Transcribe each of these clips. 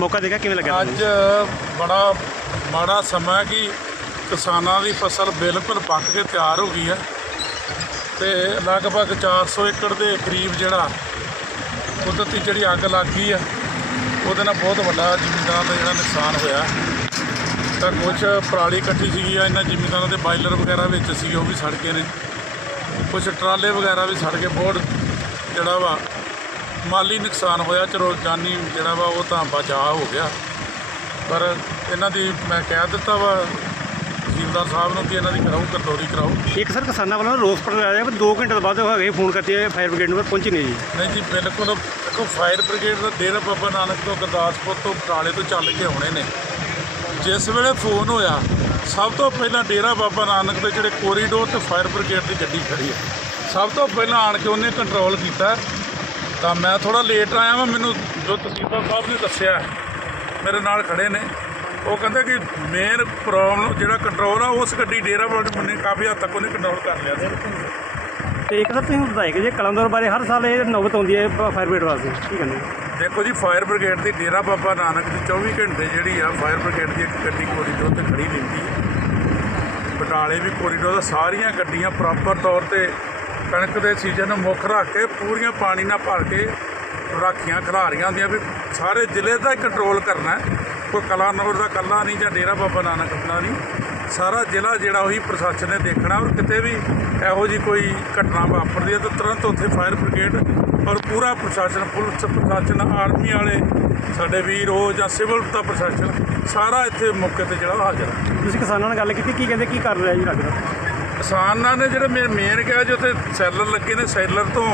ਮੌਕਾ ਦੇਖਿਆ, ਕਿਵੇਂ ਲੱਗਿਆ ਅੱਜ ਬੜਾ ਮਾੜਾ ਸਮਾਂ ਕਿ ਕਿਸਾਨਾਂ ਦੀ ਫਸਲ ਬਿਲਕੁਲ ਪੱਕ ਕੇ ਤਿਆਰ ਹੋ ਗਈ ਹੈ ਤੇ ਲਗਭਗ 400 ਏਕੜ ਦੇ ਕਰੀਬ ਜਿਹੜਾ ਕੁਦਰਤੀ ਜਿਹੜੀ ਅੱਗ ਲੱਗ ਗਈ ਆ ਉਹਦੇ ਨਾਲ ਬਹੁਤ ਵੱਡਾ ਜ਼ਿਮੀਂਦਾਰਾਂ ਦਾ ਜਿਹੜਾ ਨੁਕਸਾਨ ਹੋਇਆ ਤਾਂ ਕੁਝ ਪਰਾਲੀ ਇਕੱਠੀ ਸੀਗੀ ਆ ਇਹਨਾਂ ਜ਼ਿਮੀਂਦਾਰਾਂ ਦੇ ਬਾਇਲਰ ਵਗੈਰਾ ਵਿੱਚ ਸੀਗੇ, ਉਹ ਵੀ ਸੜ ਗਏ ਨੇ। ਕੁਝ ਟਰਾਲੇ ਵਗੈਰਾ ਵੀ ਸੜ ਕੇ ਬਹੁਤ ਜਿਹੜਾ ਵਾ ਮਾਲੀ ਨੁਕਸਾਨ ਹੋਇਆ ਚਲੋ ਜਾਨੀ ਜਿਹੜਾ ਵਾ ਉਹ ਤਾਂ ਬਚਾਅ ਹੋ ਗਿਆ। ਪਰ ਇਹਨਾਂ ਦੀ ਮੈਂ ਕਹਿ ਦਿੱਤਾ ਵਾ ਜ਼ਿਮੀਂਦਾਰ ਸਾਹਿਬ ਨੂੰ ਕਿ ਇਹਨਾਂ ਦੀ ਕਰਾਓ ਕਟੋਰੀ ਕਰਾਓ। ਇੱਕ ਸਰ ਕਿਸਾਨਾਂ ਵੱਲੋਂ ਰੋਸ ਪ੍ਰਗਟਾਇਆ ਪਰ 2 ਘੰਟੇ ਤੋਂ ਬਾਅਦ ਉਹ ਹੈਗੇ ਫੋਨ ਕਰਤੇ ਫਾਇਰ ਬ੍ਰਿਗੇਡ ਨੂੰ ਪਰ ਪਹੁੰਚੀ ਨਹੀਂ ਜੀ। ਨਹੀਂ ਜੀ ਬਿਲਕੁਲ ਦੇਖੋ ਫਾਇਰ ਬ੍ਰਿਗੇਡ ਦਾ ਡੇਰਾ ਬਾਬਾ ਨਾਨਕ ਤੋਂ ਗੁਰਦਾਸਪੁਰ ਤੋਂ ਬਟਾਲੇ ਤੋਂ ਚੱਲ ਕੇ ਆਉਣੇ ਨੇ। ਜਿਸ ਵੇਲੇ ਫੋਨ ਹੋਇਆ ਸਭ ਤੋਂ ਪਹਿਲਾਂ ਡੇਰਾ ਬਾਬਾ ਨਾਨਕ ਦੇ ਜਿਹੜੇ ਕੋਰੀਡੋਰ ਤੇ ਫਾਇਰ ਬ੍ਰਿਗੇਡ ਦੀ ਗੱਡੀ ਖੜੀ ਹੈ। ਸਭ ਤੋਂ ਪਹਿਲਾਂ ਆਣ ਕੇ ਉਹਨੇ ਕੰਟਰੋਲ ਕੀਤਾ। ਤਾਂ ਮੈਂ ਥੋੜਾ ਲੇਟ ਆਇਆ ਵਾਂ ਮੈਨੂੰ ਜੋ ਤਹਿਸੀਲਦਾਰ ਸਾਹਿਬ ਨੇ ਦੱਸਿਆ ਮੇਰੇ ਨਾਲ ਖੜੇ ਨੇ। ਉਹ ਕਹਿੰਦੇ ਕਿ ਮੇਨ ਪ੍ਰੋਬਲਮ ਜਿਹੜਾ ਕੰਟਰੋਲ ਆ ਉਸ ਗੱਡੀ ਡੇਰਾ ਬਾਬਾ ਨੇ ਕਾਫੀ ਹੱਦ ਤੱਕ ਉਹਨੇ ਕੰਟਰੋਲ ਕਰ ਲਿਆ ਸੀ। ਤੇ ਇੱਕ ਸਰ ਤੁਸੀਂ ਵਧਾਈ ਕਿ ਜੇ ਕਲੰਦਰ ਬਾਰੇ ਹਰ ਸਾਲ ਇਹ ਨੌਬਤ ਆਉਂਦੀ ਹੈ ਫਾਇਰ ਬ੍ਰਿਗੇਡ ਵਾਸਤੇ ਕੀ ਕਹਿੰਦੇ ਦੇਖੋ ਜੀ ਫਾਇਰ ਬ੍ਰਿਗੇਡ ਦੀ ਡੇਰਾ ਬਾਬਾ ਨਾਨਕ ਦੀ 24 ਘੰਟੇ ਜਿਹੜੀ ਆ ਫਾਇਰ ਬ੍ਰਿਗੇਡ ਦੀ ਇੱਕ ਗੱਡੀ ਕੋਰੀਡੋਰ ਤੇ ਖੜੀ ਰਹਿੰਦੀ ਹੈ। ਬਟਾਲੇ ਵੀ ਕੋਰੀਡੋਰ ਦਾ ਸਾਰੀਆਂ ਗੱਡੀਆਂ ਪ੍ਰੋਪਰ ਤੌਰ ਤੇ ਕਣਕ ਦੇ ਸੀਜ਼ਨ ਨੂੰ ਮੁੱਖ ਰੱਖ ਕੇ ਪੂਰੀਆਂ ਪਾਣੀ ਨਾਲ ਭਰ ਕੇ ਰਾਖੀਆਂ ਖਿਲਾਰੀਆਂ ਹੁੰਦੀਆਂ ਵੀ ਸਾਰੇ ਜ਼ਿਲ੍ਹੇ ਦਾ ਕੰਟਰੋਲ ਕਰਨਾ ਕੋਈ ਕਲਾਨੌਰ ਦਾ ਕੱਲਾ ਨਹੀਂ ਜਾਂ ਡੇਰਾ ਬਾਬਾ ਨਾਨਕ ਦਾ ਨਹੀਂ। ਸਾਰਾ ਜ਼ਿਲ੍ਹਾ ਜਿਹੜਾ ਉਹੀ ਪ੍ਰਸ਼ਾਸਨ ਨੇ ਦੇਖਣਾ ਔਰ ਕਿਤੇ ਵੀ ਇਹੋ ਜੀ ਕੋਈ ਘਟਨਾ ਵਾਪਰਦੀ ਹੈ ਤਾਂ ਤੁਰੰਤ ਉੱਥੇ ਫਾਇਰ ਬ੍ਰਿਗੇਡ ਔਰ ਪੂਰਾ ਪ੍ਰਸ਼ਾਸਨ, ਪੁਲਿਸ ਪ੍ਰਸ਼ਾਸਨ ਆਰਮੀ ਵਾਲੇ, ਸਾਡੇ ਵੀਰ ਉਹ ਜਾਂ ਸਿਵਲ ਦਾ ਪ੍ਰਸ਼ਾਸਨ, ਸਾਰਾ ਇੱਥੇ ਮੌਕੇ ਤੇ ਜਿਹੜਾ ਉਹ ਹਾਜ਼ਰ ਹੈ। ਤੁਸੀਂ ਕਿਸਾਨਾਂ ਨਾਲ ਗੱਲ ਕੀਤੀ, ਕੀ ਕਹਿੰਦੇ, ਕੀ ਕਰ ਰਿਹਾ ਜੀ ਲੱਗਦਾ ਕਿਸਾਨਾਂ ਨੇ ਜਿਹੜੇ ਮੇਨ ਕਿਹਾ ਜੀ ਉੱਥੇ ਸੈਲਰ ਲੱਗੇ ਨੇ ਸੈਲਰ ਤੋਂ।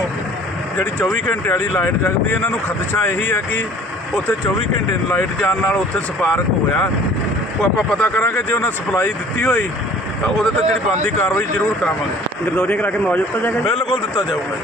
ਜਿਹੜੀ 24 ਘੰਟੇ ਵਾਲੀ ਲਾਈਟ ਜਗਦੀ ਇਹਨਾਂ ਨੂੰ ਖਦਸ਼ਾ ਇਹੀ ਹੈ ਕਿ ਉੱਥੇ 24 ਘੰਟੇ ਲਾਈਟ ਜਾਣ ਨਾਲ ਉੱਥੇ ਸਪਾਰਕ ਹੋਇਆ। ਉਹ ਆਪਾਂ ਪਤਾ ਕਰਾਂਗੇ ਜੇ ਉਹਨਾਂ ਸਪਲਾਈ ਦਿੱਤੀ ਹੋਈ ਤਾਂ ਉਹਦੇ ਤੇ ਜਿਹੜੀ ਬੰਦੀ ਕਾਰਵਾਈ ਜ਼ਰੂਰ ਕਰਾਵਾਂਗੇ। ਗਰਦੌਰੀਆਂ ਕਰਾ ਕੇ ਮੁਆਵਜ਼ਾ ਦਿੱਤਾ ਜਾਏਗਾ? ਬਿਲਕੁਲ ਦਿੱਤਾ ਜਾਊਗਾ